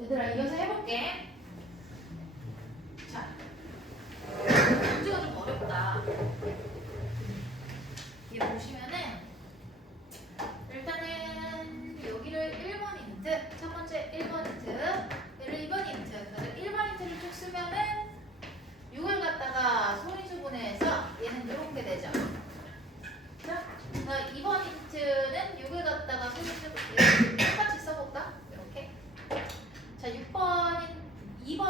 얘들아 이어서 해볼게. 자, 문제가 좀 어렵다. 이 보시면은 일단은 여기를 1번 힌트, 첫 번째 1번 힌트, 얘를 2번 힌트, 그래서 1번 힌트를 쭉 쓰면은 6을 갖다가 소인수분해해서 얘는 이렇게 되죠. 자, 2번 힌트는 6을 갖다가 소인수분해 똑같이 써볼까? 이렇게. 자, 2번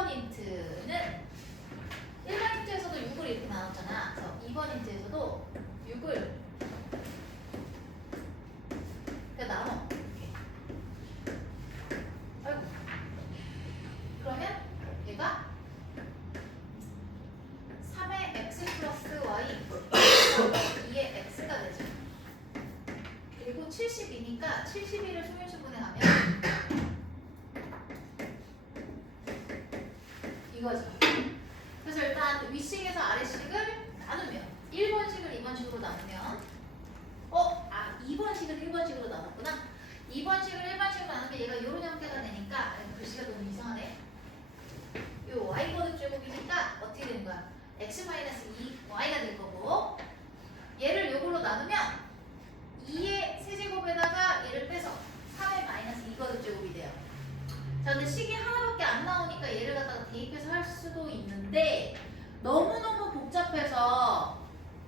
힌트는 1번 힌트에서도 6을 이렇게 나눴잖아. 그래서 2번 힌트에서도 6을 이렇게 나눠. 이렇게. 아이고. 그러면 얘가 3의 x 플러스 y 2의 x가 되죠. 그리고 72니까 72를 소인수분해하면 이거죠. 그래서 일단 윗식에서 아래식을 나누면 1번식을 2번식으로 나누면 2번식을 1번식으로 나눴구나. 2번식을 1번식으로 나누면 얘가 이런 형태가 되니까 글씨가 너무 이상하네. 요 y번호 제곱이니까 어떻게 되는 거야? x-2y가 될 거고, 얘를 요걸로 나누면 2의 세제곱에다가 얘를 빼서 3의 마이너스 2거듭 제곱이 돼요. 자, 근데 식이 하나밖에 안 나오니까 얘를 갖다가 대입해서 할 수도 있는데 너무너무 복잡해서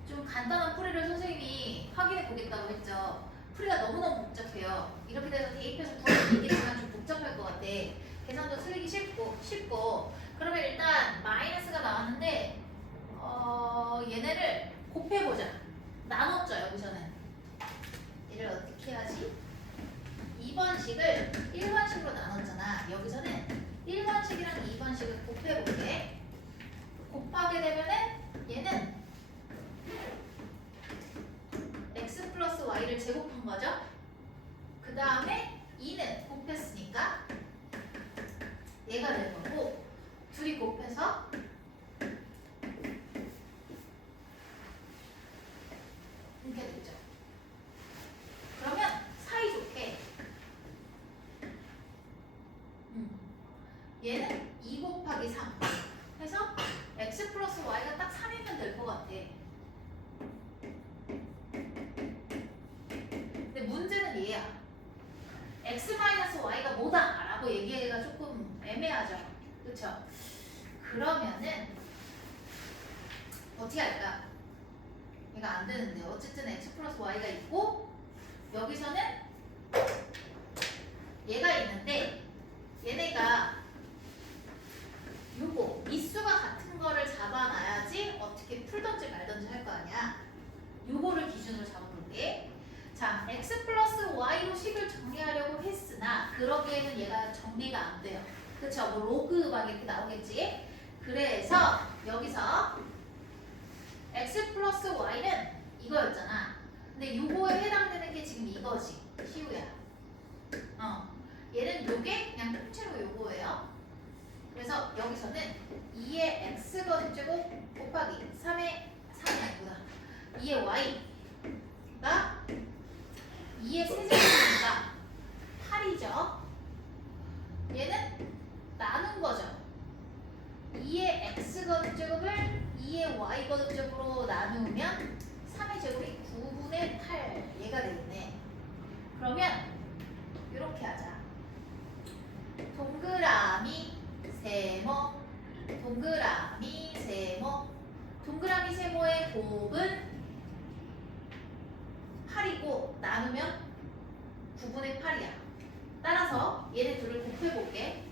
좀 간단한 풀이를 선생님이 확인해 보겠다고 했죠. 풀이가 너무너무 복잡해요. 이렇게 돼서 대입해서 구할 수 있겠지만 좀 복잡할 것 같아. 계산도 틀리기 쉽고. 그러면 일단 마이너스가 나왔는데 얘네를 곱해보자. 나눴죠, 여기서는. 얘를 어떻게 해야지? 2번식을 1번식으로 나눴잖아. 여기서는 1번식이랑 2번식을 곱해볼게. 곱하게 되면은 얘는 x 플러스 y를 제곱한 거죠. 그 다음에 2는 곱했으니까 얘가 될 거고, 둘이 곱해서 이렇게 되죠. 그러면 사이좋게 얘는 2 곱하기 3 해서 x 플러스 y가 딱 3이면 될 것 같아. 근데 문제는 얘야. x 마이너스 y가 뭐다 라고 얘기하기가 조금 애매하죠. 그쵸? 그러면은 어떻게 할까? 얘가 안 되는데 어쨌든 x 플러스 y가 있고 여기서는 얘가 있는데 얘네가 요거 미수가 같은 거를 잡아놔야지 어떻게 풀던지 말던지 할 거 아니야. 요거를 기준으로 잡아볼게. 자, x 플러스 y로 식을 정리하려고 했으나 그러기에는 얘가 정리가 안 돼요. 그쵸? 뭐 로그 막 이렇게 나오겠지? 그래서 여기서 x 플러스 y는 이거였잖아. 근데 요거에 해당되는 게 지금 이거지. 시우야. 얘는 요게 그냥 통째로 요거예요. 그래서 여기서는 2의 x거듭 제곱 곱하기 3이 아니구나. 2의 y가 2의 세제곱이니까 8이죠. 얘는 나눈 거죠. 2의 x거듭 제곱을 2의 y거듭 제곱으로 나누면 3의 제곱이 9분의 8 얘가 되겠네. 그러면 이렇게 하자. 동그라미 세모, 동그라미 세모, 동그라미 세모의 곱은 8이고 나누면 9분의 8이야. 따라서 얘네 둘을 곱해볼게.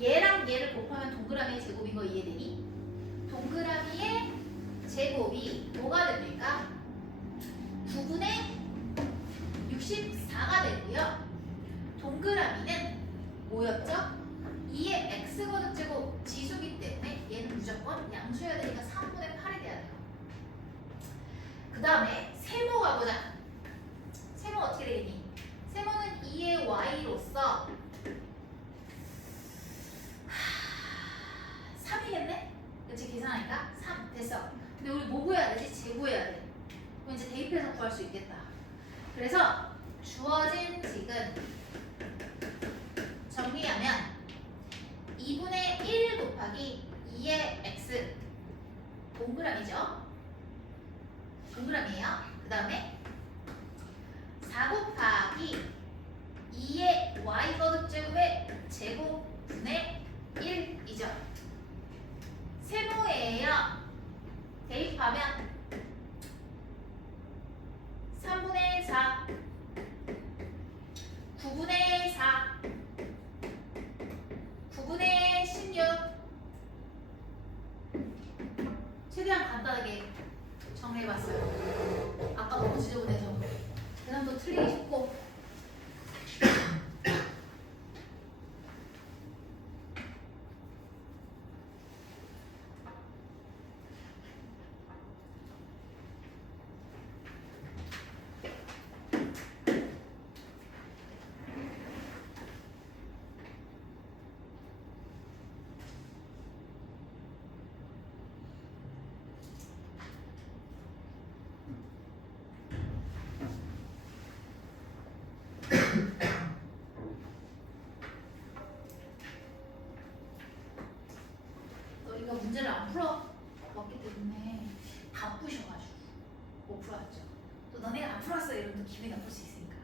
얘랑 얘를 곱하면 동그라미의 제곱인 거 이해되니? 동그라미의 제곱이 뭐가 됩니까? 9분의 64가 되고요. 동그라미는 뭐였죠? 2의 x거듭 제곱 지수기 때문에 얘는 무조건 양수여야 되니까 3분의 8이 돼야 돼요. 그 다음에 세모 가보자. 세모 어떻게 되겠니? 세모는 2의 y로서 3이겠네? 그치? 계산하니까 3 됐어. 근데 우리 뭐 구해야 되지? 제구해야 돼. 그럼 이제 대입해서 구할 수 있겠다. 그래서 주어진 식은 정리하면 곱하기 2의 x 동그라미죠. 동그라미에요. 그 다음에 4 곱하기 2의 y 거듭제곱의 제곱분의 1이죠. 세모예요. 대입하면 3분의 4 9분의 4 9분의 16 최대한 간단하게 정리해봤어요. 아까 너무 지저분해서 대답도 틀리기 쉽고 너희가 문제를 안 풀어봤기 때문에 바쁘셔가지고 못 풀었죠. 또 너네가 안 풀었어 이러면 또 기분이 나쁠 수 있으니까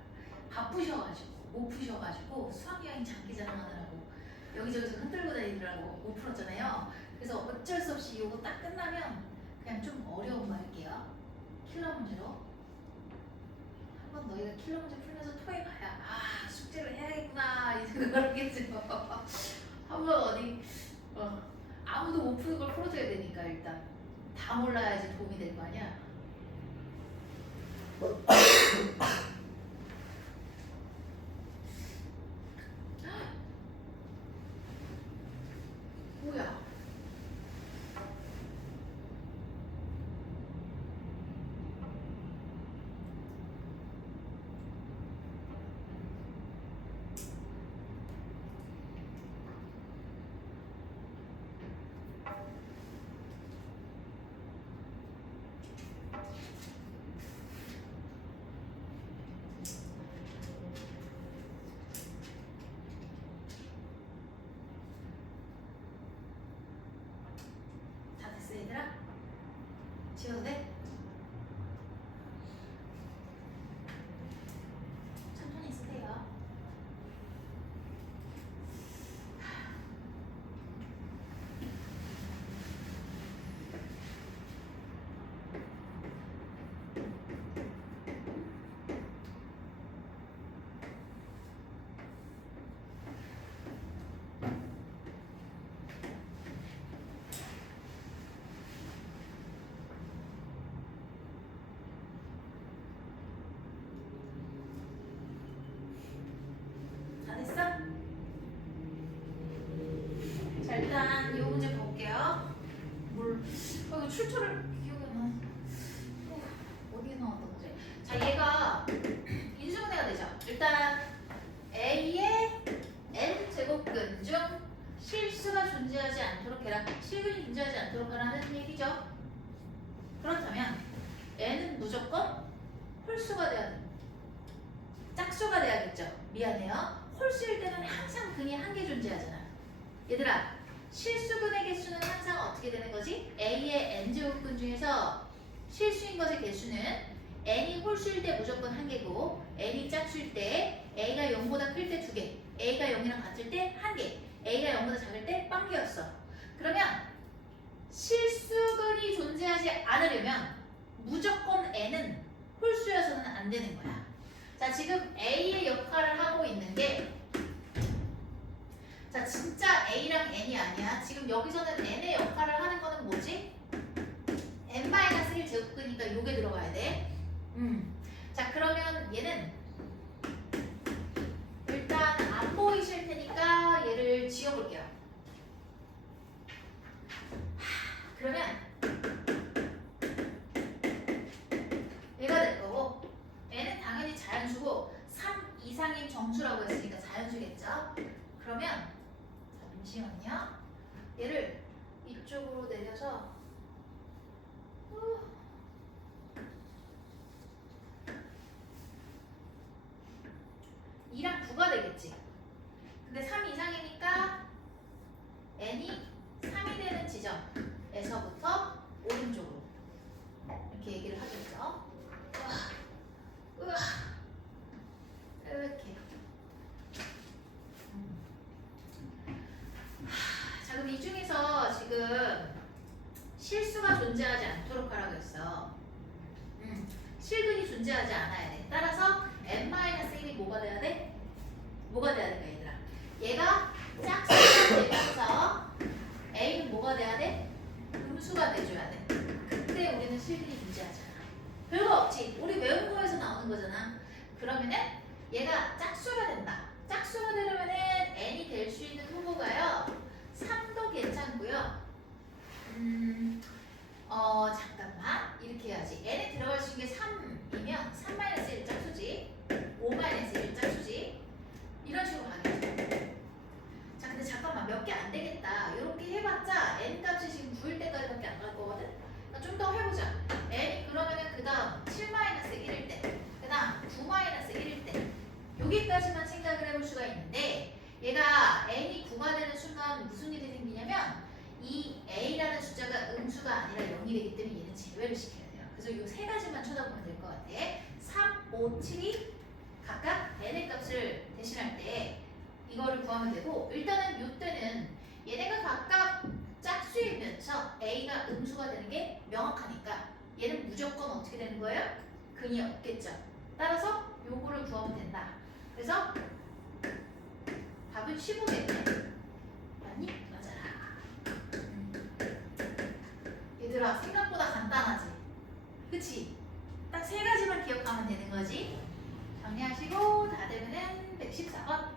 바쁘셔가지고 못 푸셔가지고 수학여행 장기 자랑하느라고 여기저기서 흔들고 다니느라고 못 풀었잖아요. 그래서 어쩔 수 없이 이거 딱 끝나면 그냥 좀 어려운 거 할게요. 킬러 문제로 한번 너희가 킬러 문제 풀면서 토해봐야 아 숙제를 해야겠구나 이 생각을 하겠죠. 한번 어디 아무도 못 푸는 걸 풀어줘야 되니까 일단 다 몰라야지 도움이 될 거 아니야. 뭐야? 다 됐어 얘들아? 지워도 돼? 천천히 쓰세요. 다 됐어? 자 일단 이 문제 볼게요. 이거 출처를 기억이 안 나. 어디에 나왔던 거지? 자 얘가 인수분해가 되죠. 일단 A의 n 제곱근 중 실수가 존재하지 않도록 해라. 실근이 존재하지 않도록 하라는 얘기죠. 그렇다면 n은 무조건 홀수가 돼야 돼. 짝수가 돼야겠죠. 미안해요. 홀수일 때는 항상 근이 한 개 존재하잖아. 얘들아, 실수근의 개수는 항상 어떻게 되는 거지? A의 n제곱근 중에서 실수인 것의 개수는 n이 홀수일 때 무조건 한 개고 n이 짝수일 때 a가 0보다 클 때 2개, a가 0이랑 같을 때 1개, a가 0보다 작을 때 0개였어. 그러면 실수근이 존재하지 않으려면 무조건 n은 홀수여서는 안 되는 거야. 자, 지금 A의 역할을 하고 있는 게 자, 진짜 A랑 N이 아니야. 지금 여기서는 N의 역할을 하는 거는 뭐지? N-1 제곱근이니까 요게 들어가야 돼. 자, 그러면 얘는 일단 안 보이실 테니까 얘를 지워볼게요. 그러면 얘가 될 거고 N은 당연히 자연수고 3 이상인 정수라고 했으니까 자연수겠죠? 그러면 자, 잠시만요. 얘를 이쪽으로 내려서 2랑 9가 되겠지. 근데 3 이상이니까 n이 3 되는 지점에서부터 오른쪽으로 이렇게 얘기를 하겠죠. 우와, 이렇게. 자, 그럼 이 중에서 지금 실수가 존재하지 않도록 하라고 했어. 실근이 존재하지 않아야 돼. 따라서 n-1이 뭐가 돼야 돼? 뭐가 돼야 될까 얘들아? 얘가 짝수가 되면서 a는 뭐가 돼야 돼? 음수가 돼줘야 돼. 그때 우리는 실근이 존재하지 않아. 별거 없지. 우리 외운 거에서 나오는 거잖아. 그러면은 얘가 짝수가 된다. 짝수가 되려면은 n이 될 수 있는 후보가요 3도 괜찮고요. 잠깐만. 이렇게 해야지. n에 들어갈 수 있는 게 3이면 3-1 짝수지. 5-1 짝수지. 이런 식으로 가겠죠. 자, 근데 잠깐만. 몇 개 안 되겠다. 이렇게 해봤자 n 값이 지금 9일 때까지밖에 안 갈 거거든. 좀 더 해보자. n이 그러면은 그 다음 7-1일 때, 그 다음 9-1일 때 여기까지만 생각을 해볼 수가 있는데 얘가 n이 9가 되는 순간 무슨 일이 생기냐면 이 a라는 숫자가 음수가 아니라 0이 되기 때문에 얘는 제외를 시켜야 돼요. 그래서 이 세 가지만 쳐다보면 될 것 같아. 3, 5, 7이 각각 n의 값을 대신할 때 이거를 구하면 되고, 일단은 이때는 얘네가 각각 짝수이면서 a가 음수가 되는 게 명확하니까 얘는 무조건 어떻게 되는 거예요? 근이 없겠죠. 따라서 요거를 구하면 된다. 그래서 답은 15겠네. 맞니? 맞아라. 얘들아, 생각보다 간단하지? 그치? 딱 세 가지만 기억하면 되는 거지. 정리하시고 다 되면은 114번.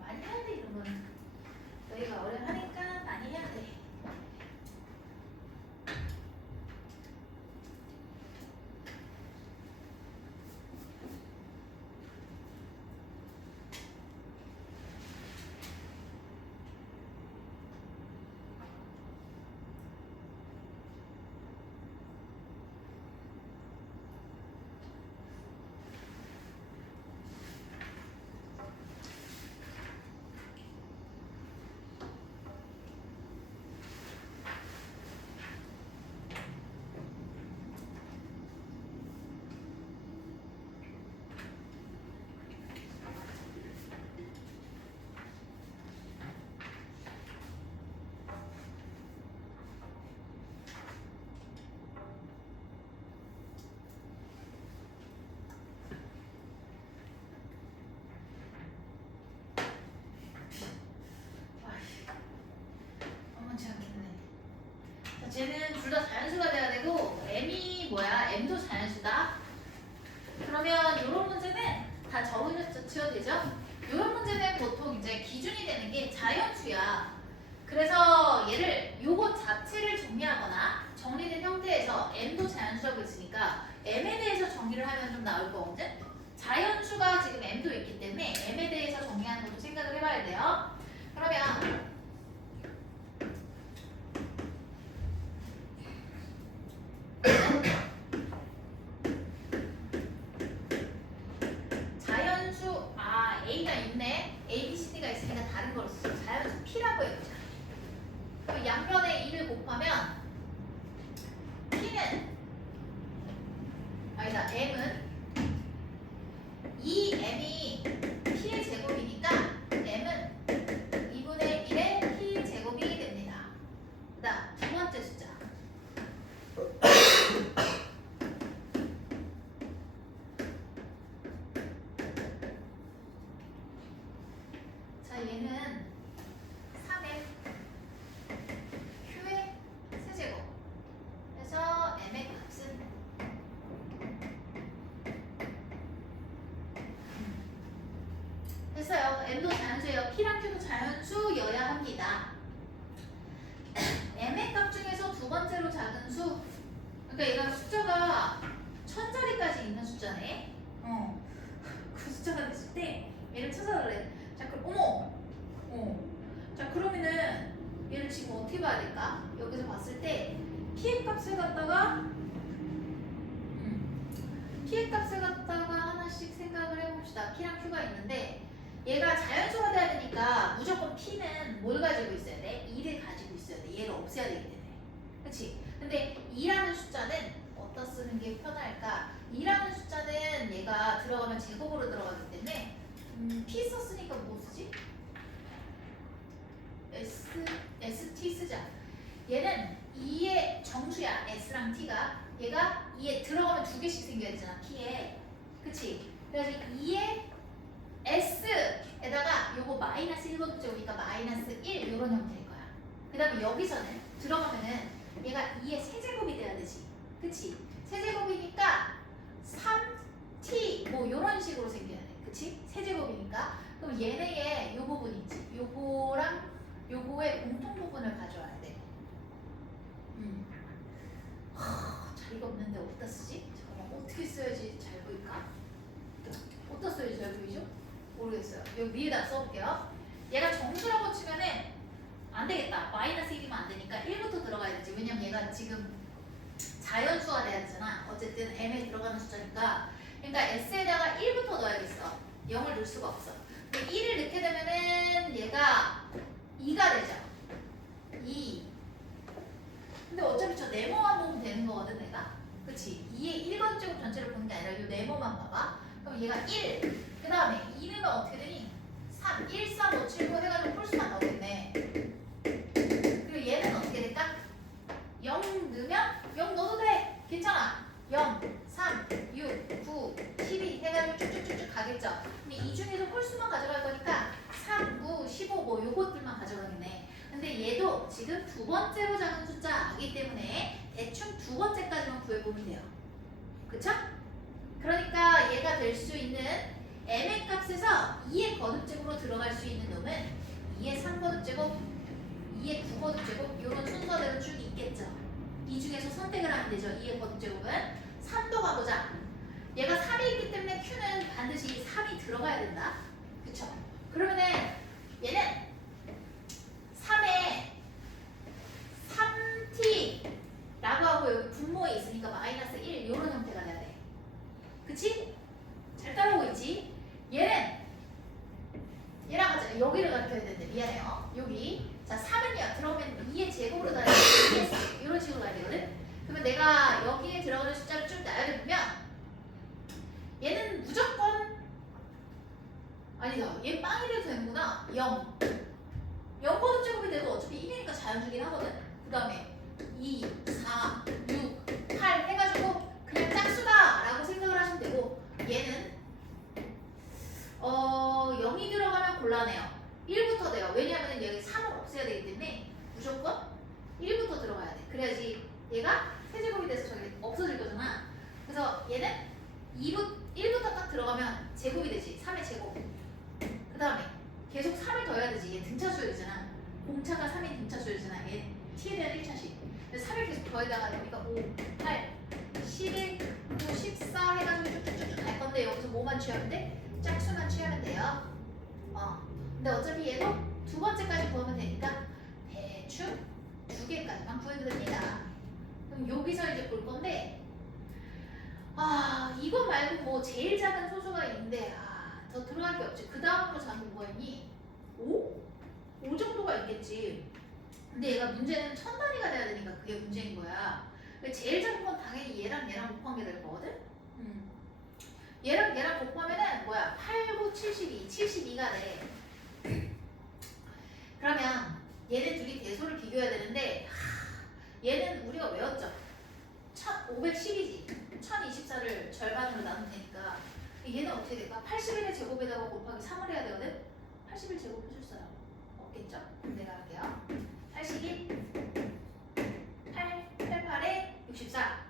많이 해야 돼, 이런 거는. 너희가 어려 하니까 많이 해야 돼. 쟤는 둘 다 자연수가 돼야 되고 m이 뭐야? m도 자연수다. 그러면 이런 문제는 다 지어도 되죠? 이런 문제는 보통 이제 기준이 되는 게 자연수야. 그래서 얘를 요거 자체를 정리하거나 정리된 형태에서 m도 자연수라고 있으니까 m에 대해서 정리를 하면 좀 나올 거거든? 자연수가 지금 m도 있기 때문에 m에 대해서 정리하는 것도 생각을 해봐야 돼요. 그러면 자연수 A가 있네. A, B, C, D가 있으니까 다른 걸 써. 자연수 P라고 해보자. 그럼 양변에 2를 곱하면 P는 아니다. M은 2M이 P의 제곱이니까 M은 2분의 1의 P 제곱이 됩니다. 그 다음 두 번째 숫자. 자, 얘는 3M Q의 세제곱. 그래서 M의 값은 됐어요. M도 자연수예요. P랑 Q도 자연수여야 합니다. M의 값 중에서 두 번째로 작은 수. 그러니까 얘가 숫자가 1000자리까지 있는 숫자네. 그 숫자가 됐을 때 얘를 찾아달래. 자, 그럼 자, 그러면은 얘를 지금 어떻게 봐야 될까? 여기서 봤을 때 P의 값을 갖다가 P의 값을 갖다가 하나씩 생각을 해봅시다. P랑 Q가 있는데 얘가 자연수가 돼야 되니까 무조건 P는 뭘 가지고 있어야 돼? 2를 가지고 있어야 돼. 얘를 없애야 되기 때문에. 그치? 근데 2라는 숫자는 어디다 쓰는 게 편할까? 2라는 숫자는 얘가 들어가면 제곱으로 들어가기 때문에 P 썼으니까 뭐 쓰지? ST 쓰자. 얘는 2의 정수야. S랑 T가. 얘가 2에 들어가면 두 개씩 생겨야 되잖아. P에. 그치? 그래서 2의 S에다가 요거 마이너스 1번째 오니까 마이너스 1 요런 형태일 거야. 그 다음에 여기서는 들어가면은 얘가 2의 세제곱이 돼야 되지. 그치? 세제곱이니까 3t 뭐 요런 식으로 생겨야 돼. 그치? 세제곱이니까. 그럼 얘네의 요 부분 있지. 요거랑 요거의 공통 부분을 가져와야 돼. 자리가 없는데 어디다 쓰지? 잠깐만 어떻게 써야지 잘 보일까? 어디다 써야지 잘 보이죠? 모르겠어요. 여기 위에다 써볼게요. 얘가 정수라고 치면은 안 되겠다. 마이너스 1이면 안 되니까 1부터 들어가야 되지. 왜냐면 얘가 지금 자연수가 돼야 되잖아. 어쨌든 m에 들어가는 숫자니까. 그러니까 s에다가 1부터 넣어야겠어. 0을 넣을 수가 없어. 근데 1을 넣게 되면은 얘가 2가 되죠. 2. 근데 어차피 저 네모만 보면 되는 거거든 내가. 그치? 2의 1번 제곱 전체를 보는 게 아니라 이 네모만 봐봐. 그럼 얘가 1. 그 다음에 2 넣으면 어떻게 되니? 3. 1, 4, 5, 7, 9 해가지고 홀수만 나오겠네. 그리고 얘는 어떻게 될까? 0 넣으면 0 넣어도 돼. 괜찮아. 0, 3, 6, 9, 12 해가지고 쭉쭉쭉쭉 가겠죠. 근데 이 중에서 홀수만 가져갈 거니까 3, 9, 15 뭐 요것들만 가져가겠네. 근데 얘도 지금 두 번째로 작은 숫자이기 때문에 대충 두 번째까지만 구해보면 돼요. 그쵸? 그러니까 얘가 될 수 있는 m의 값에서 2의 거듭제곱으로 들어갈 수 있는 놈은 2의 3거듭제곱, 2의 9거듭제곱 이런 순서대로 쭉 있겠죠. 이 중에서 선택을 하면 되죠. 2의 거듭제곱은 3도 가보자. 얘가 3이 있기 때문에 Q는 반드시 3이 들어가야 된다. 그쵸? 그러면은 얘는 3에 3t라고 하고 여기 분모에 있으니까 마이너스 1 이런 형태가 돼야 돼. 그치? 잘 따라오고 있지? 얘랑 같이 여기를 가르쳐야 되는데 미안해요. 여기 자 3은요 들어오면 2의 제곱으로 가야 돼. 2의 이런 식으로 가야 되거든. 그러면 내가 여기에 들어가는 숫자를 쭉 나열해보면 얘는 무조건 아니다. 얘 빵이 돼도 되는구나. 0 0거듭 제곱이 돼도 어차피 1이니까 자연수긴 하거든. 그 다음에 2, 4, 6, 8 해가지고 그냥 짝수다 라고 생각을 하시면 되고 얘는 0이 들어가면 곤란해요. 1부터 돼요. 왜냐하면 여기 3을 없애야 되기 때문에 무조건 1부터 들어가야 돼. 그래야지 얘가 세제곱이 돼서 저기 없어질 거잖아. 그래서 얘는 1부터 딱 들어가면 제곱이 되지. 3의 제곱. 그 다음에 계속 3을 더해야 되지. 얘 등차수열이잖아. 공차가 3인 등차수열이잖아. 얘 t에 대한 1차식. 그래서 3을 계속 더해다가 여기가 5, 8, 11, 9, 14 해가지고 쭉쭉쭉 갈 건데 여기서 뭐만 취하면 돼? 짝수만 취하면 돼요. 근데 어차피 얘도 두 번째까지 구하면 되니까 대충 두 개까지만 구해도 됩니다. 그럼 여기서 이제 볼 건데 이거 말고 뭐 제일 작은 소수가 있는데 더 들어갈 게 없지. 그 다음으로 작은 뭐가 있니? 5? 5 정도가 있겠지. 근데 얘가 문제는 천 단위가 돼야 되니까 그게 문제인 거야. 제일 작은 건 당연히 얘랑 얘랑 곱한 게 될 거거든? 얘랑 얘랑 곱하면은 뭐야? 8, 9, 72, 72가 돼. 그러면 얘네 둘이 대소를 비교해야 되는데 얘는 우리가 외웠죠? 1510이지. 1024를 절반으로 나누면 되니까 얘는 어떻게 될까? 81의 제곱에다가 곱하기 3을 해야 되거든? 81 제곱 해줄 사람 없겠죠? 내가 할게요. 81 8, 88에 64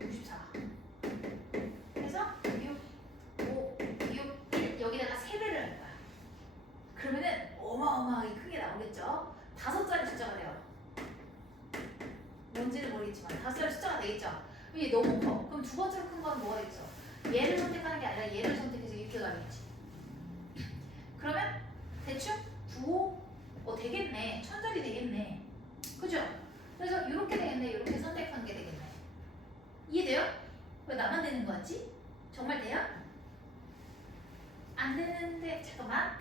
64 그래서 6, 5, 6, 1 여기다가 3배를 할 거야. 그러면은 어마어마하게 크게 나오겠죠? 5자리 숫자가 돼요. 뭔지는 모르겠지만 5자리 숫자가 되겠죠? 이게 너무 커. 그럼 두 번째로 큰 거는 뭐가 되겠어? 얘를 선택하는 게 아니라 얘를 선택해서 이렇게 가겠지. 그러면 대충 9, 5 되겠네. 1000자리 되겠네. 그죠? 그래서 이렇게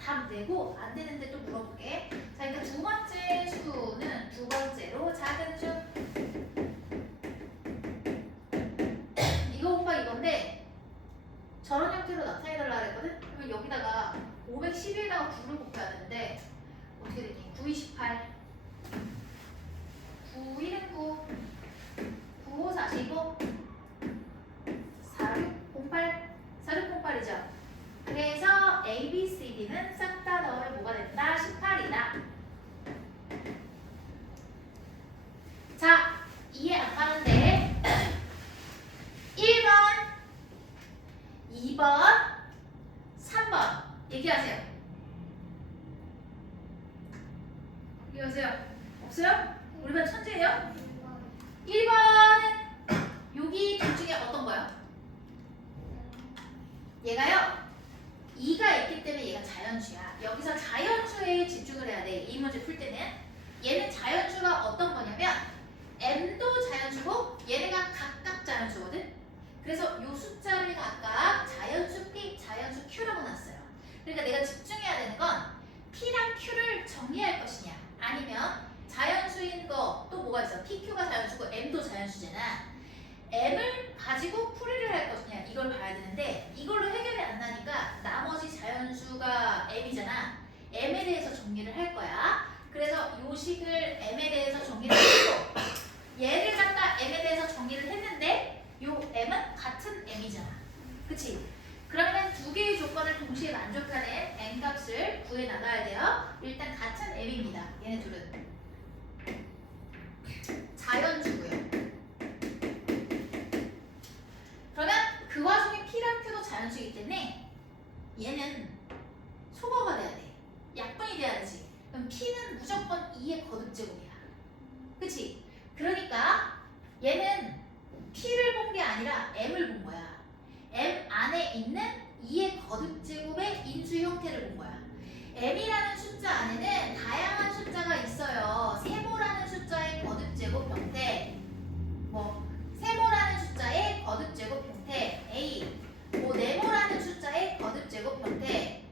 답 내고 안 되는데 또 물어볼게. 자, 그러니까 두 번째 수는 두 번째로 작은 수. 이거 오빠 이건데 저런 형태로 나타내달라 그랬거든? 그러면 여기다가 512에다가 9를 곱해야 되는데 어떻게 되니? 9, 28 9, 1은 9 9, 5, 45 4, 6, 08 4, 6, 08이죠? 그래서 A, B, C, D는 싹 다 넣으면 뭐가 된다? 18이다. 자, 이해 안 가는데 1번, 2번, 3번 얘기하세요. 얘기하세요. 없어요? 우리 반 천재예요? 1번은 여기 둘 중에 어떤 거요? 얘가요. 2가 있기 때문에 얘가 자연수야. 여기서 자연수에 집중을 해야 돼. 이 문제 풀 때는. 얘는 자연수가 어떤 거냐면 m도 자연수고 얘네가 각각 자연수거든. 그래서 이 숫자를 각각 자연수 P, 자연수 Q라고 놨어요. 그러니까 내가 집중해야 되는 건 P랑 Q를 정리할 것이냐 아니면 자연수인 거 또 뭐가 있어? PQ가 자연수고 M도 자연수잖아. M을 가지고 풀이를 할 것이냐 이걸 봐야 되는데 이걸로 해결이 안 나니까 나머지 자연수가 M이잖아. M에 대해서 정리를 할 거야. 그래서 요 식을 M에 대해서 정리를 했고 얘를 갖다 M에 대해서 정리를 했는데 요 M은 같은 M이잖아. 그치? 그러면 두 개의 조건을 동시에 만족하는 N값을 구해 나가야 돼요. 일단 같은 M입니다. 얘네 둘은 자연수고요. 그러면 그 와중에 P랑 Q도 자연수이기 때문에 얘는 소거가 돼야 돼. 약분이 돼야 되지. 그럼 P는 무조건 2의 거듭제곱이야. 그치? 그러니까 얘는 P를 본 게 아니라 M을 본 거야. M 안에 있는 2의 거듭제곱의 인수 형태를 본 거야. M이라는 숫자 안에는 다양한 숫자가 있어요. 세모라는 숫자의 거듭제곱 형태, 뭐 세모라는 숫자의 거듭제곱 형태 A, 뭐 네모라는 숫자의 거듭제곱 형태,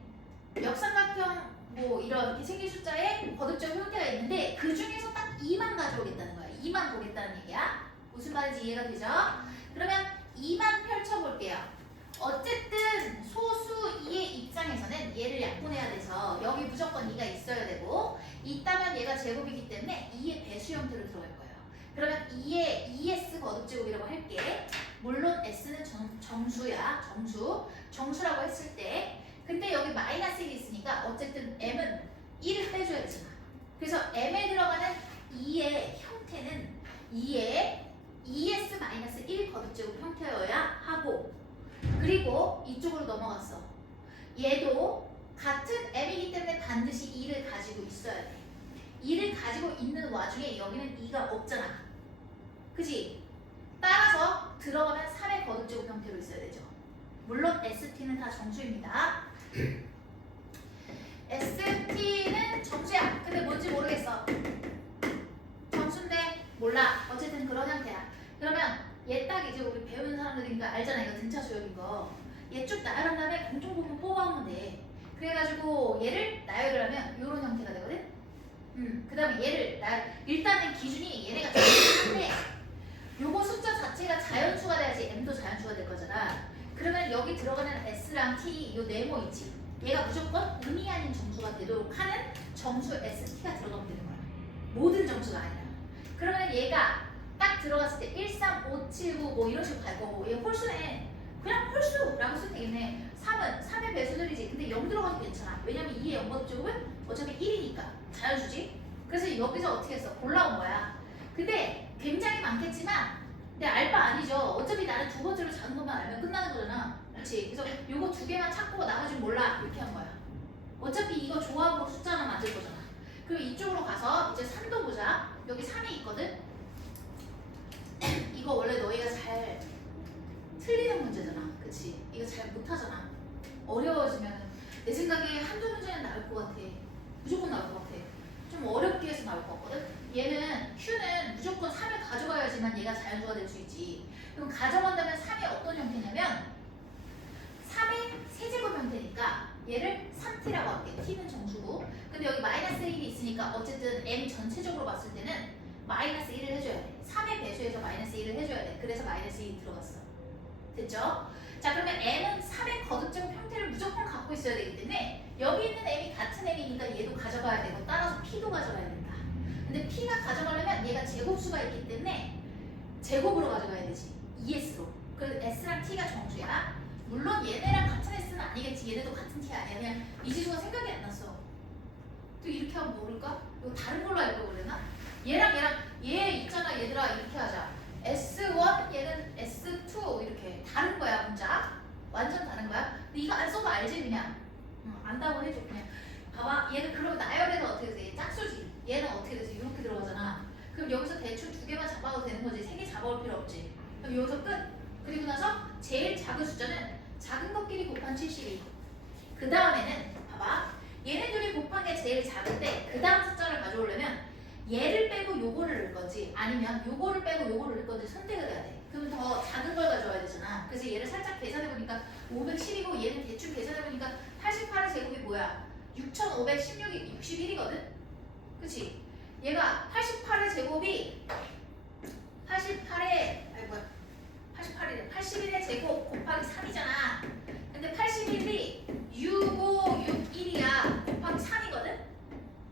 역삼각형 뭐 이렇게 생긴 숫자의 거듭제곱 형태가 있는데 그 중에서 딱 2만 가져오겠다는 거야. 2만 보겠다는 얘기야. 무슨 말인지 이해가 되죠? 그러면 2만 펼쳐볼게요. 어쨌든 소수 2의 입장에서는 얘를 약분해야 돼서 여기 무조건 2가 있어야 되고 있다면 얘가 제곱이기 때문에 2의 배수 형태로 들어갈 거예요. 그러면 2의 ES 거듭제곱이라고 할게. 물론 S는 정수야. 정수라고 했을 때 근데 여기 마이너스 1이 있으니까 어쨌든 M은 1을 빼줘야 되잖아. 그래서 M에 들어가는 2의 형태는 2의 ES-1 거듭제곱 형태여야 하고 그리고 이쪽으로 넘어갔어. 얘도 같은 M이기 때문에 반드시 2를 가지고 있어야 돼. 2를 가지고 있는 와중에 여기는 2가 없잖아. 그치? 따라서 들어가면 3의 거듭제곱 형태로 있어야 되죠. 물론 ST는 다 정수입니다. ST는 정수야. 근데 뭔지 모르겠어. 정수인데 몰라. 어쨌든 그런 형태야. 그러면 얘 딱 이제 우리 배우는 사람들이니까 알잖아. 이거 등차 수열인 거. 얘 쭉 나열한 다음에 공통부분 뽑아오면 돼. 그래가지고 얘를 나열을 하면 이런 형태가 되거든. 그 다음에 얘를 일단은 기준이 얘네가 정수인데 요거 숫자 자체가 자연수가 돼야지 M도 자연수가 될 거잖아. 그러면 여기 들어가는 S랑 T 요 네모 있지. 얘가 무조건 의미 아닌 정수가 되도록 하는 정수 ST가 들어가면 되는 거야. 모든 정수가 아니라. 그러면 얘가 딱 들어갔을 때 1, 3, 5, 7, 9 뭐 이런 식으로 갈 거고 얘 홀수네. 그냥 홀수라고 쓰면 되겠네. 3은 3의 배수들이지. 근데 0 들어가도 괜찮아. 왜냐면 2의 0 거듭제곱은 어차피 1이니까 자연수지. 그래서 여기서 어떻게 했어? 골라온 거야. 근데 굉장히 많겠지만 근데 알 바 아니죠. 어차피 나는 두 번째로 작은 것만 알면 끝나는 거잖아. 그렇지? 그래서 요거 두 개만 찾고 나머지는 몰라. 이렇게 한 거야. 어차피 이거 조합으로 숫자만 만들 거잖아. 그럼 이쪽으로 가서 이제 3도 보자. 여기 3이 있거든? 이거 원래 너희가 잘 틀리는 문제잖아. 그치? 이거 잘 못하잖아. 어려워지면 내 생각에 한두 문제는 나올 것 같아. 무조건 나올 것 같아. 좀 어렵게 해서 나올 것 같거든? 얘는 Q는 무조건 3을 가져가야지만 얘가 자연수가 될 수 있지. 그럼 가져간다면 3이 어떤 형태냐면 3의 세제곱 형태니까 얘를 3t라고 할게. t는 정수고. 근데 여기 마이너스 1이 있으니까 어쨌든 m 전체적으로 봤을 때는 마이너스 1을 해줘야 돼. 3의 배수에서 마이너스 1을 해줘야 돼. 그래서 마이너스 1이 들어갔어. 됐죠? 자, 그러면 m은 3의 거듭제곱 형태를 무조건 갖고 있어야 되기 때문에 여기 있는 m이 같은 m이니까 얘도 가져가야 되고 따라서 p도 가져가야 된다. 근데 p가 가져가려면 얘가 제곱수가 있기 때문에 제곱으로 가져가야 되지. 2s로. 그래서 s랑 t가 정수야. 물론 얘네랑 같은 s는 아니겠지. 얘네도 같은 t 아니야. 그냥 미지수가 생각이 안 났어. 또 이렇게 하면 모를까? 이거 다른 걸로 알고 그러나? 얘랑 얘 있잖아 얘들아. 이렇게 하자. S1 얘는 S2 이렇게 다른 거야 문자. 완전 다른 거야. 근데 이거 안 써도 알지 그냥. 안다고 해줘 그냥. 봐봐 얘는 그럼 나열해서 어떻게 돼? 얘 짝수지. 얘는 어떻게 되지? 이렇게 들어가잖아. 그럼 여기서 대충 2개만 잡아도 되는 거지. 3개 잡아올 필요 없지. 그럼 여기서 끝. 그리고 나서 제일 작은 숫자는 작은 것끼리 곱한 72. 그 다음에는 봐봐. 얘네 둘이 곱한 게 제일 작은데 그 다음 숫자를 가져오려면 얘를 빼고 요거를 넣을 건지 아니면 요거를 빼고 요거를 넣을 건지 선택을 해야 돼. 그럼 더 작은 걸 가져와야 되잖아. 그래서 얘를 살짝 계산해보니까 510이고 얘는 대충 계산해보니까 88의 제곱이 뭐야? 6516이 61이거든? 그치? 얘가 88의 제곱이 81의 제곱 곱하기 3이잖아. 근데 81이 6561이야. 곱하기 3이거든?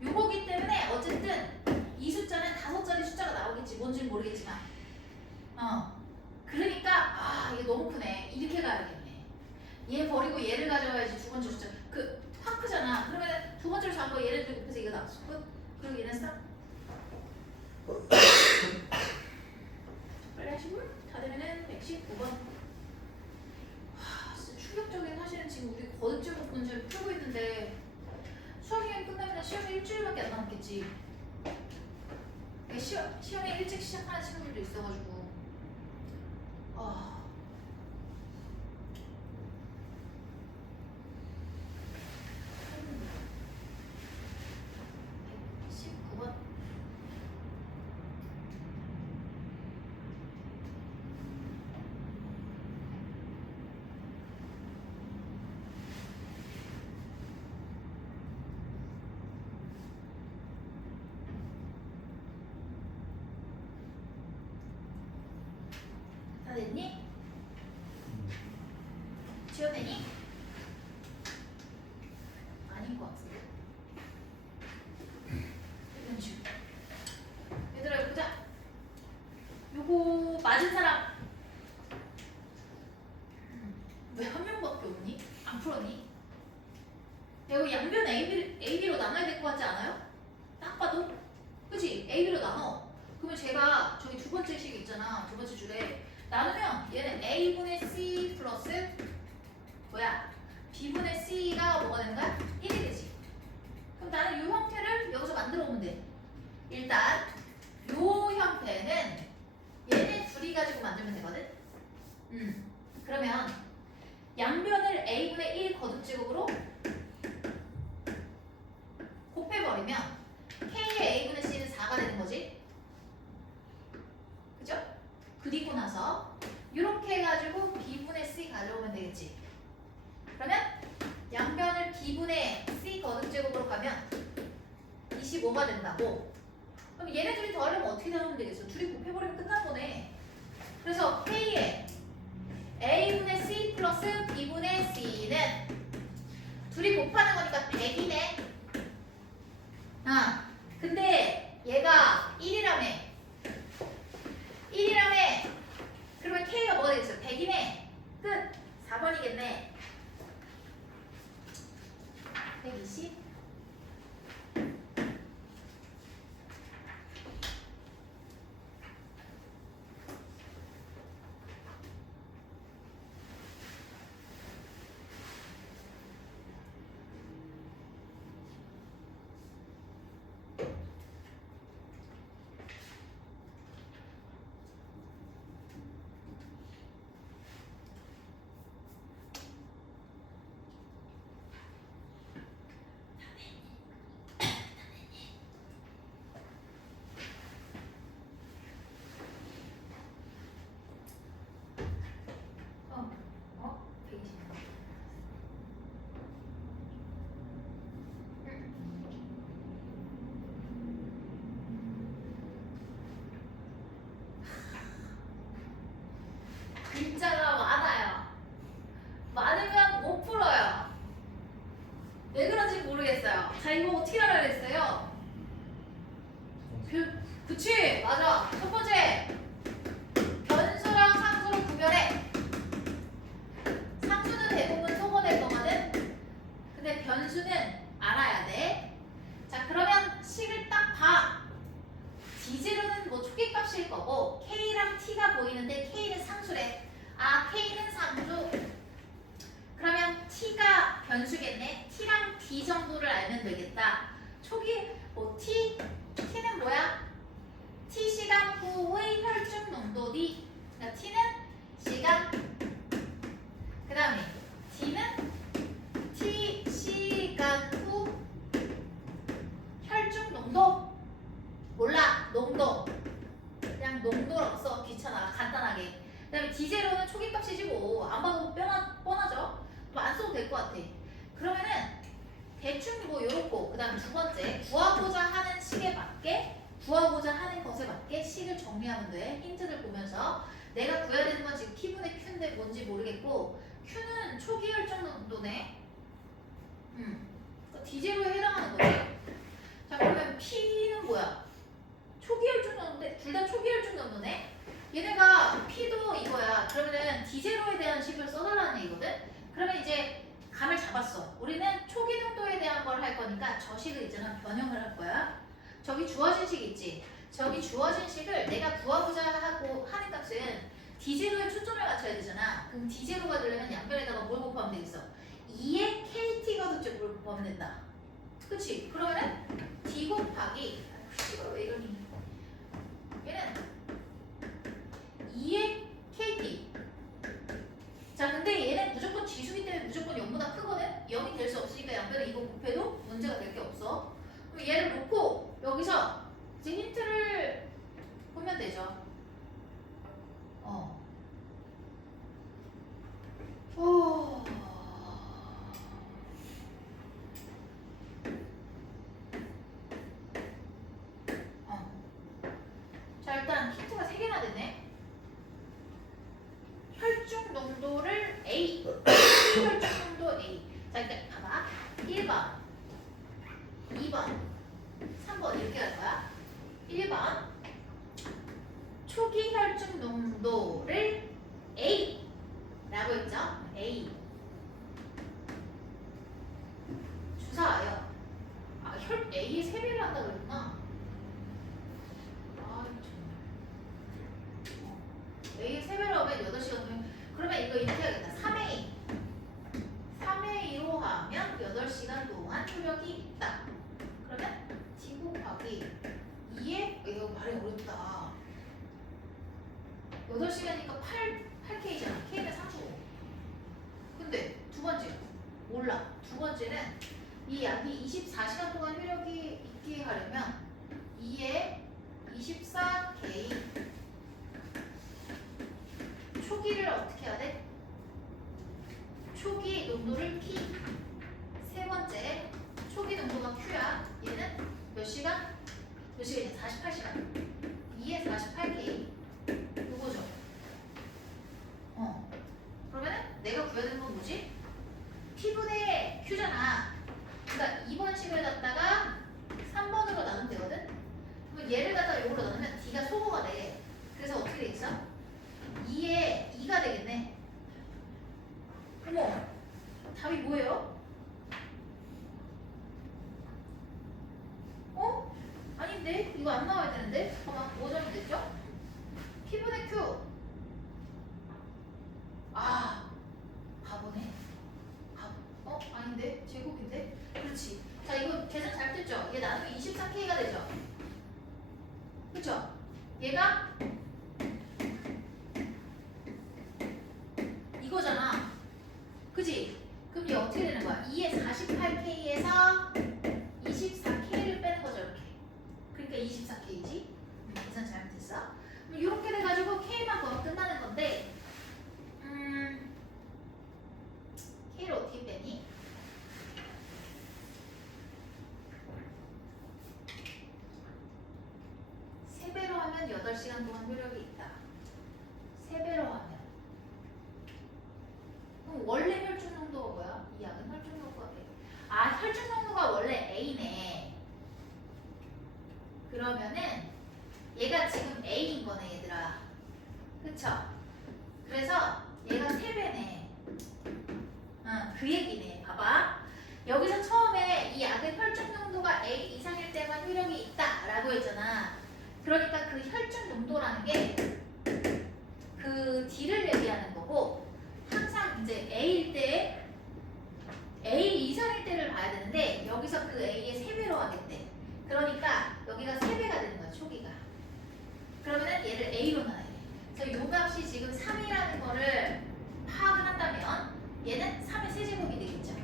요거기 때문에 어쨌든 이 숫자는 5자리 숫자가 나오겠지. 뭔지는 모르겠지만. 그러니까 이게 너무 크네. 이렇게 가야겠네. 얘 버리고 얘를 가져와야지 두 번째 숫자. 확 크잖아. 그러면 두 번째로 잡은 거 얘를 곱해서 이거 나왔어. 끝. 그리고 얘는 싹. 빨리 하시고 다 되면은 119번. 진짜 충격적인 사실은 지금 우리 거듭제곱 문제를 풀고 있는데 수학여행 끝나면 시험이 일주일밖에 안 남았겠지. 시험이 일찍 시작하는 친구들도 있어가지고 아. 다 됐니? 지워내니? 아닌 것 같은데. 이런 식으로. 얘들아 이거 보자. 요거 맞은 사람 왜 한 명밖에 없니? 안 풀었니? 이거 양변 AB로 나눠야 될 것 같지 않아요? 딱 봐도? 그치? AB로 나눠. 그러면 제가 저기 두 번째 식 있잖아. 두 번째 줄에 나누면 얘는 A분의 C 플러스 뭐야? B분의 C가 뭐가 되는 거야? 1이 되지. 그럼 나는 이 형태를 여기서 만들어 오면 돼. 일단 이 형태는 얘네 둘이 가지고 만들면 되거든? 그러면 양변을 A분의 1 거듭제곱으로 곱해버리면 K의 A분의 C는 4가 되는 거지. 그죠? 그리고 나서 이렇게 해가지고 B분의 C 가져오면 되겠지. 그러면 양변을 B분의 C 거듭제곱으로 가면 25가 된다고. 그럼 얘네 둘이 더하려면 어떻게 나오면 되겠어? 둘이 곱해버리면 끝난 거네. 그래서 K의 A분의 C 플러스 B분의 C는 둘이 곱하는 거니까 100이네. 근데 얘가 1이라며. 그러면 K가 뭐가 되겠어? 100이네. 끝. 4번이겠네. 120. 자, 이거 어떻게 알아야 됐어요? 그치, 맞아. 첫 번째, 변수랑 상수를 구별해. 상수는 대부분 속어낼 거거든. 근데 변수는 알아야 돼. 자, 그러면 식을 딱 봐. D제로는 뭐 초기값일 거고 K랑 T가 보이는데 K는 상수래. 아, K는 상수. 그러면 T가 변수겠네. T랑 D 정도를 알면 되겠다. 초기 뭐 T는 뭐야? T 시간 후의 혈중 농도 D. 그러니까 T는 시간. 그 다음에 D는 T 시간 후 혈중 농도. 몰라. 농도. 그냥 농도라고 써. 귀찮아. 간단하게. 그 다음에 D제로는 초기값이지 뭐. 안 봐도 뻔하죠? 안 써도 될 것 같아. 그러면은 대충 뭐 요렇고, 그 다음 두 번째, 구하고자 하는 식에 맞게, 구하고자 하는 것에 맞게 식을 정리하면 돼. 힌트를 보면서. 내가 구해야 되는 건 지금 T분의 Q인데 뭔지 모르겠고, Q는 초기 혈중 농도네. 그러니까 D제로에 해당하는 거지. 자, 그러면 P는 뭐야? 초기 혈중 농도인데, 둘 다 초기 혈중 농도네? 얘네가 P도 이거야. 그러면은 D제로에 대한 식을 써달라는 얘기거든? 그러면 이제 감을 잡았어. 우리는 초기 농도에 대한 걸 할 거니까 저 식을 있잖아. 변형을 할 거야. 저기 주어진 식 있지? 저기 주어진 식을 내가 구하고자 하고 하는 값은 D제로에 초점을 맞춰야 되잖아. 그럼 D제로가 되려면 양변에다가 뭘 곱하면 되겠어? 2의 KT 거듭적을 곱하면 된다. 그치? 그러면은 D 곱하기 왜 이러니? 얘는 2의 KT. 자, 근데 얘는 무조건 지수기 때문에 무조건 0보다 크거든? 0이 될 수 없으니까 양변에 이거 곱해도 문제가 될 게 없어. 그럼 얘를 놓고 여기서 이제 힌트를 보면 되죠. 오. 자, 일단 힌트가 3개나 되네. 혈중 농도를 A. 혈중 농도 A. 자, 일단 봐봐. 1번, 2번, 3번 이렇게 갈 거야. 1번. 초기 혈중 농도를 A 라고 했죠? A. 주사요. 아, A의 3배를 한다고 그랬구나. 아, 정말. A의 3배로 하면 8시간. 그러면 이거 이렇게 하겠다. 3A. 3A로 하면 8시간 동안 효력이 있다. 그러면 D 곱하기 2에 이거 말이 어렵다. 8시간이니까 8K잖아. K는 상수고. 근데 두 번째 몰라. 두 번째는 이 약이 24시간 동안 효력이 있게 하려면 2에 24K 초기를 어떻게 해야 돼? 초기 농도를 P. 세 번째 초기 농도가 Q야. 얘는 몇 시간? 몇 시간이야? 48시간. 2에 48K 요거죠. 그러면은 내가 구해야 되는 건 뭐지? P분의 Q잖아. 그러니까 2번 식을 갖다가 3번으로 나누면 되거든? 그럼 얘를 갖다가 요걸로 나누면 D가 소거가 돼. 그래서 어떻게 되겠어? 2에 2가 되겠네. 어머, 답이 뭐예요? 아닌데? 이거 안 나와야 되는데? 잠깐만, 뭐 잘못됐죠? P분의 Q. 아, 바보네. 아닌데? 제곱인데? 그렇지. 자, 이거 계산 잘 됐죠? 얘 나누면 24K가 되죠? 그쵸? 얘가 이거잖아. 그치? 그럼 얘 어떻게 되는 거야? 2에 48K에서 24K를 빼는 거죠, 이렇게. 그러니까 24K지? 계산 잘못했어. 그럼 이렇게 돼가지고 K만 더하면 끝나는 건데, K를 어떻게 빼니? 세 배로 하면 8시간 동안 효력이 있다. 세 배로 하면. 그럼 원래 혈중 농도가 뭐야? 이 약은 혈중 농도가 100. 아, 혈중 농도가 원래 A네. 그러니까 그 혈중 농도라는 게 그 D를 얘기하는 거고 항상 이제 A일 때 A 이상일 때를 봐야 되는데 여기서 그 A의 3배로 하겠대. 그러니까 여기가 3배가 되는 거야, 초기가. 그러면은 얘를 A로 놔야 돼. 그래서 요 값이 지금 3이라는 거를 파악을 한다면 얘는 3의 세제곱이 되겠죠.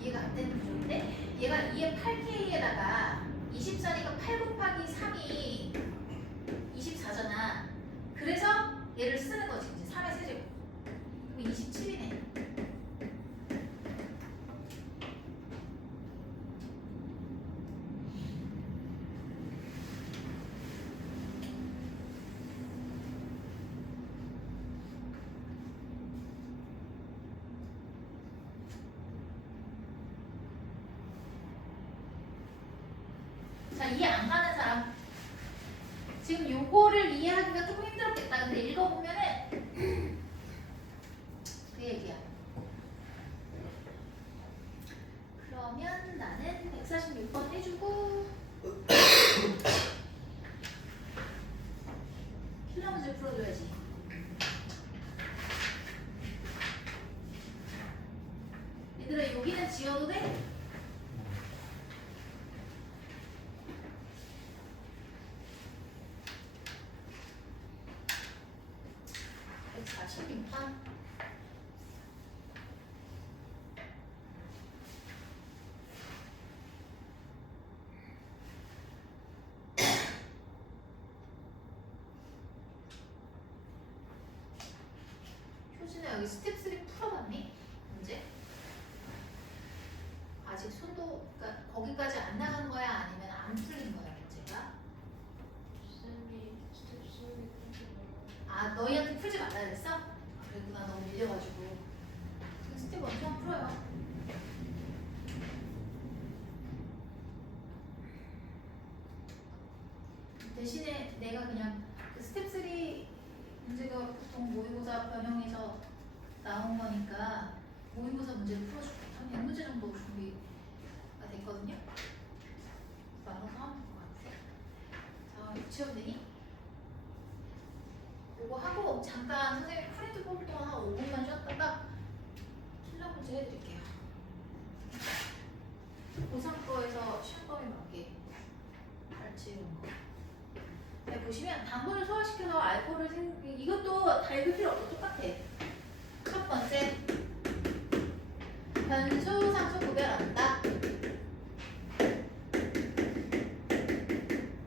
이해가 안 되는 구조인데 얘가 2의 8K에다가 24니까 8 곱하기 3이 24잖아. 그래서 얘를 쓰는 거지. 이제 3의 세제곱. 그럼 27이네. 자, 이해 안 가는 사람. 지금 요거를 이해하기가 조금 힘들었겠다. 근데 읽어보면은 그 얘기야. 그러면 나는 146번 해주고 킬러 문제 풀어줘야지. 얘들아 여기는 지워도 돼? 효진아 여기 스텝 3 풀어봤니? 문제? 아직 손도 그러니까 거기까지 안 나간 거야? 아니면 안 풀린 거야 문제가? 아 너희한테 풀지 말라 그랬어? 아, 그랬구나. 너무 밀려가지고. 스텝 먼저 풀어요. 대신에 내가 그냥 그 스텝 3 문제가 보통 모의고사 변형해서 나온 거니까 모의고사 문제를 풀어줄게. 한 100문제 정도 준비가 됐거든요. 알아서 하면 될 것 같아. 자, 유치원 되니? 요거 하고 잠깐 선생님 프린트 뽑을 동안 한 5분만 쉬었다가 킬러 문제 해드릴게요. 고3 거에서 시험 범위 맞게 갈지 이런 거. 네, 보시면 당분을 소화시켜서 알코올을 이것도 다 읽을 필요 없고 똑같아. 첫 번째, 변수 상수 구별한다.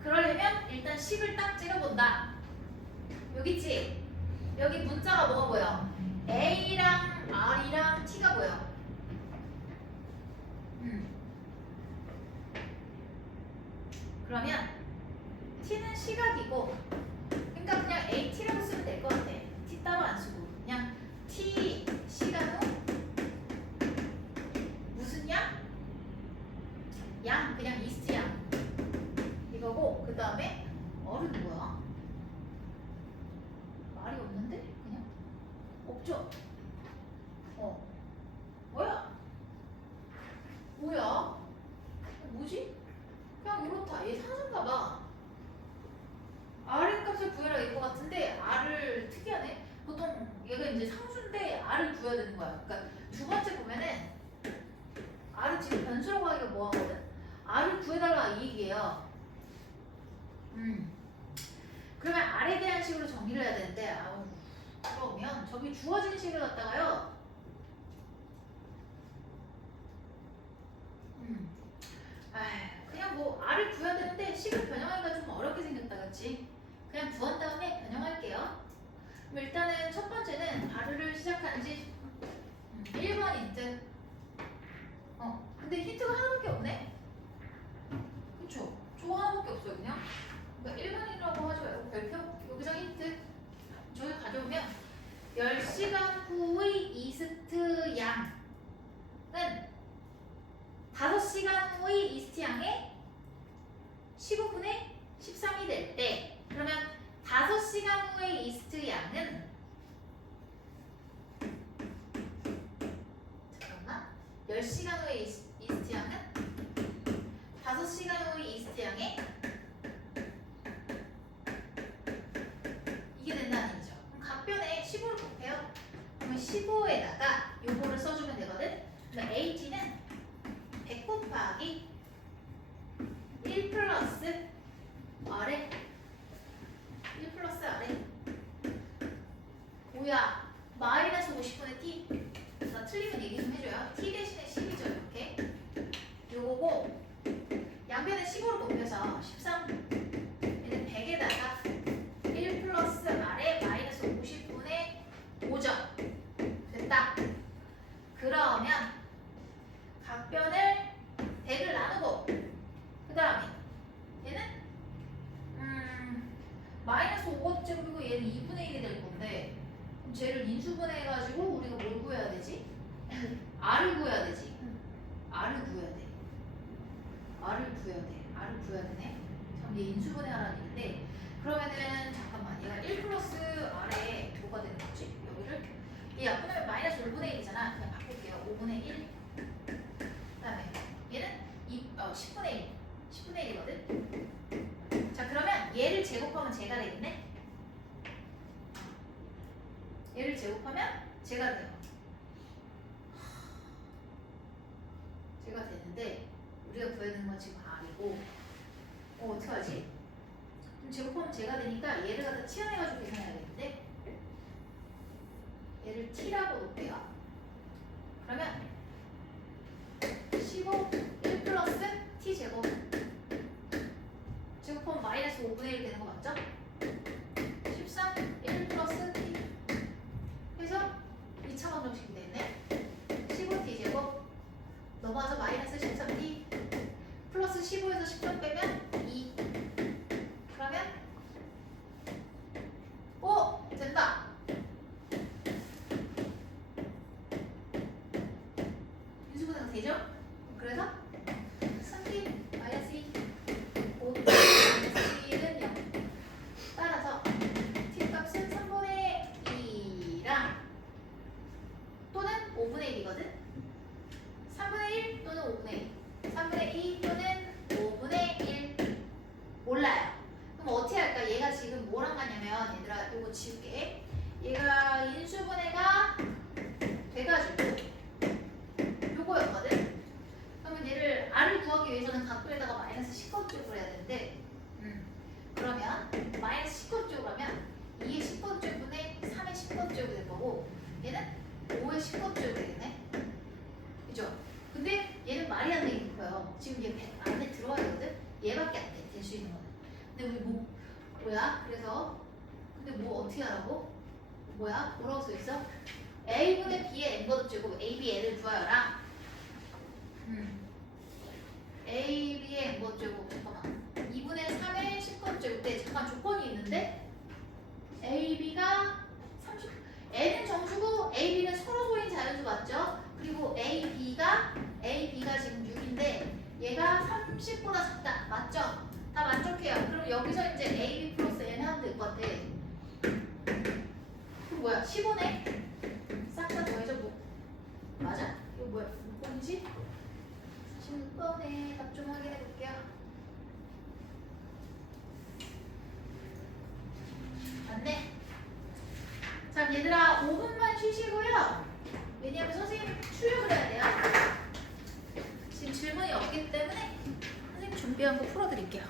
그러려면 일단 10을 딱 찍어본다. 여기 있지? 여기 문자가 뭐가 보여? A랑 R이랑 T가 보여. 그러면 T는 시각이고, 그러니까 그냥 AT라고 쓰면 될 것 같아. T 따로 안 쓰고 그냥 T 시간 후 무슨 양? 양 그냥 이스트 양 이거고, 그 다음에 어른 뭐야? 말이 없는데? 그냥 없죠? 뭐야? 뭐야? 뭐지? 그냥 이렇다. 얘 상수인가 봐. R의 값을 구해라 이거 같은데 R을 특이하네. 보통 얘가 이제 상수인데 R을 구해야 되는 거야. 그러니까 두 번째 보면은 R을 지금 변수라고 하기가 뭐하거든? R을 구해달라 이 얘기예요. 그러면 R에 대한 식으로 정리를 해야 되는데 그러면 저기 주어진 식을 갖다가요. 그냥 뭐 R을 구해야 되는데 식을 변형하기가 좀 어렵게 생겼다 그치? 그냥 구한 다음에 변형할게요. 그럼 일단은 첫 번째는 R을 시작한 지 1번 힌트. 근데 힌트가 하나밖에 없네? 그쵸? 저거 하나밖에 없어요 그냥. 그러니까 1번이라고 하지 말고 별표 여기서 힌트 저기 가져오면 10시간 후의 이스트 양은 5시간 후의 이스트 양의 15분의 13이 될 때, 그러면 5시간 후의 이스트 양은 잠깐만 10시간 후의 이스트 양은 5시간 후의 이스트 양의 플러스 아래 1 플러스 아래 뭐야 마이너스 50분의 t 나 틀리면 얘기 좀 해줘요. t 대신에 10이죠 이렇게 요거고 양변에 15로 곱해서 13 얘는 100에다가 1 플러스 아래 마이너스 50분의 5점 됐다. 그러면 각변을 100을 나누고 그 다음에 얘는 마이너스 5제곱이고 얘는 2분의 1이 될 건데 그럼 쟤를 인수분해해가지고 우리가 뭘 구해야 되지? r을 구해야 되지. r을 구해야 돼. r을 구해야 돼. r을 구해야 되네. 참 얘 인수분해하라는 얘기인데 그러면은 잠깐만 얘가 1 플러스 r에 뭐가 되는 거지? 여기를 얘 약분하면 마이너스 5분의 1이잖아. 그냥 바꿀게요. 5분의 1 그다음에 얘는 10분의 1 10분의 1이거든. 자 그러면 얘를 제곱하면 제가 되겠네. 얘를 제곱하면 제가 돼요. 제가 되는데 우리가 구해야 되는 건 지금 r이고 어떡하지? 그럼 제곱하면 제가 되니까 얘를 갖다 치환해가지고 계산해야겠는데 얘를 t라고 놓을게요. 그러면 15 1 플러스 t 제곱 제곱하면 마이너스 5분의 1 되는 거 맞죠? 13 1 플러스 t 해서 2차 방정식이 되겠네. 15t 제곱 넘어와서 마이너스 13t 플러스 15에서 13 빼면 2 그러면 오! 된다! 인수분해가 되죠? 그래서 3t 마이너스 2 5 마이너스 2는 0 따라서 t 값은 3분의 2랑 또는 5분의 1이거든? 3분의 1 또는 5분의 1 3분의 2 또는 5분의 1 몰라요. 그럼 어떻게 할까? 얘가 지금 뭐랑 같냐면 얘들아 이거 지울게. 얘가 인수분해가 돼가지고 요거였거든? 그러면 얘를 r을 구하기 위해서는 각분에다가 마이너스 10번쪽으로 해야 되는데 그러면 마이너스 10번쪽으로 하면 2의 10번쪽분의 3의 10번쪽이 될 거고 얘는 5의 10번쪽이 되겠네. 그죠? 근데 얘는 말이 안 되게 커요. 지금 얘 안에 들어와야 되거든? 얘밖에 안 돼. 될 수 있는 거는. 근데 우리 뭐야? 그래서 근데 뭐 어떻게 하라고? 뭐야? 뭐라고 써있어? a분의 b의 n번호 제곱 ab n을 구하여라. a b의 n번호 제곱 잠깐만 2분의 3의 10번호 제곱 때 잠깐 조건이 있는데 a b가 30 n은 정수고 a b는 서로 소인 자연수 맞죠? 그리고 a b가 지금 6인데 얘가 30보다 작다 맞죠? 다 만족해요. 그럼 여기서 이제 a b 플러스 n 하면 될 것 같아. 그럼 뭐야? 15네? 싹 다 더해져 뭐 맞아? 이거 뭐야? 몇 번이지? 46번에 답 좀 확인해 볼게요. 맞네. 자 얘들아 5분만 쉬시고요. 왜냐하면 선생님 출력을 해야 돼요. 지금 질문이 없기 때문에 선생님 준비한 거 풀어드릴게요.